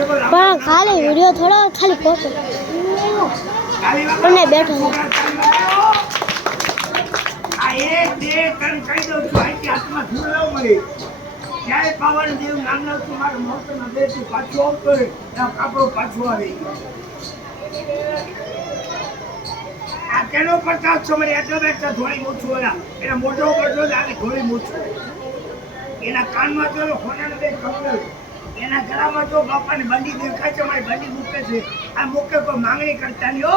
પણ ખાલી વિડિયો થોડો ખાલી ફોટો અને બેઠો આ એક બે ત્રણ કહી દઉં છું આ હાથમાં ધૂળ મળી ક્યાંય પાવન દેવ નામનો તમારો મોટોમાં દેતી પાછો આવતો આ કાપડો પાછો આવી આ કેનો પ્રતાપ છો મને એટલો બેઠા થોડી મૂછું ઓલા એના મોટો પડતો જ આવી થોડી મૂછું એના કાનમાં તો હોનાનો બે કમળ એના ગળામાં તો બાપાની બંડી દેખાય છે મારી બંડી મૂકે છે આ મૂકે કોઈ માંગણી કરતા નહીં હો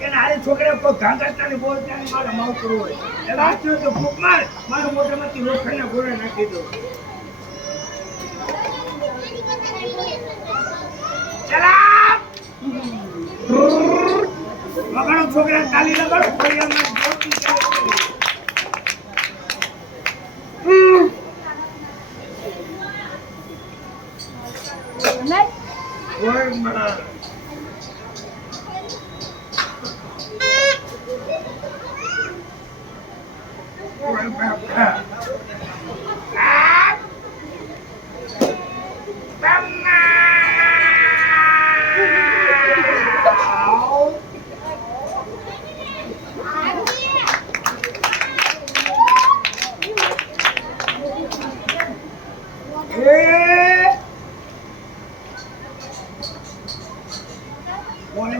એના હારે છોકરા કોઈ ઘાંઘરતા ને બોલતા ને મારે માવ કરવું હોય એટલે આચ્યો તો ફૂક માર મારો મોટામાંથી લોખંડના ગોળા નાખી દો ચલા વગાડો છોકરા તાલી લગાડો ફળિયામાં જોતી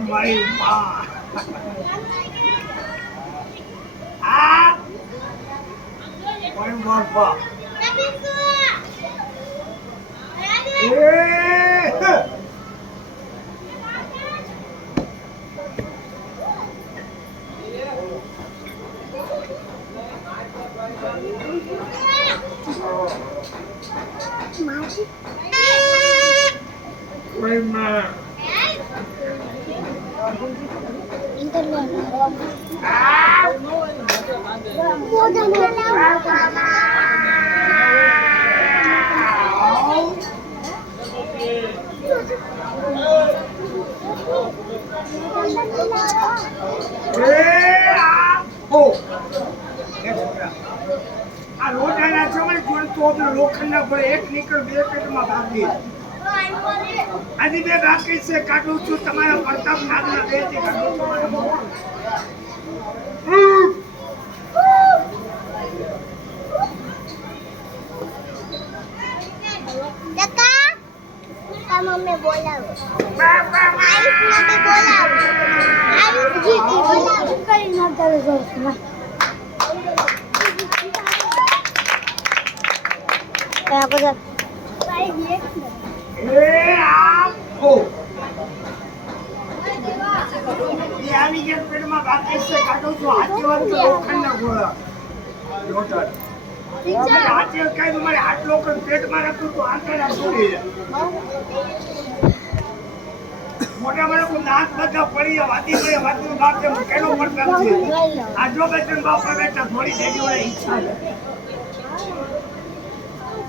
મારી માં આ કોઈ બાપા કોઈ માં આ લોટાના છોકરી જોડે તો લોખંડના પર એક નીકળ બે પેટમાં ભાગી આજે બે બાકી છે કાઢું છું તમારા પ્રતાપ નાગના બેથી કાઢું છું મમ્મી બોલાવો આયુષ મમ્મી બોલાવો આયુષ જીતી બોલાવો કરી ન કરો જોરમાં કયા બધા આવી ગયા પેટમાં બાકી છે કાઢું છું હાથી વાત લોખંડના ગોળા લોટર હાથી કઈ તમારે આટલો પેટમાં રાખું તો આંતરડા છોડી જાય મોટા મને નાક બધા પડી વાતી પડે વાતી બાપ છે કેનો પ્રતાપ છે આ જો બેટન બાપા બેટા થોડી દેડી વાળા ઈચ્છા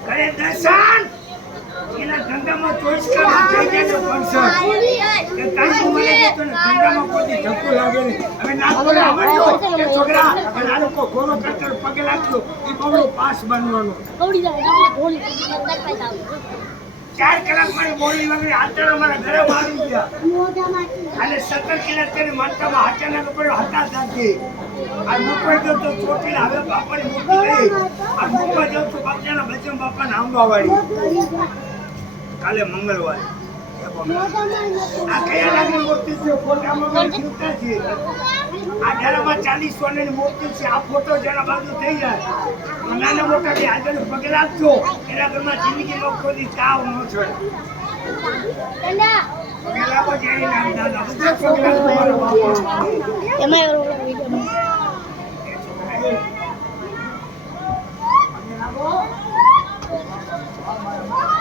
કરે દર્શન એના ધંધામાં ચોઈસ કરવા થઈ જાય તો ફંક્શન કે તારી મને કે તને ધંધામાં કોઈ ધક્કો લાગે નહીં હવે નાક પર આવડો કે છોકરા અને આ લોકો ગોરો કરતર પગે લાગતો એ બહુ પાસ બનવાનો થોડી જાય થોડી દેખાય જાવ 4 કલાક મારી બોલી વગર આટલા મારા ઘરે આવી ગયા અને 17 કલાક તેને માનતામાં હાચાના ઉપર હતા જાતી આ મુકવાઈ ગયો તો ચોટી હવે બાપાની મૂર્તિ ગઈ આ મુકવા જાવ તો બાપજાના બચમ બાપાના આંબાવાડી કાલે મંગળવાર આ કયા લાગની મૂર્તિ છે ફોટામાં મેં જીવતા છે આ ડાળામાં 40 સોનાની મૂર્તિ છે આ ફોટો જેના બાજુ થઈ જાય નાના મોટા જે આગળ પગે રાખજો એના ઘરમાં જિંદગીમાં કોઈ તાવ ન છોડે પેલા પછી નામ દાદા બધા છોકરા તમારા બાપા એમાં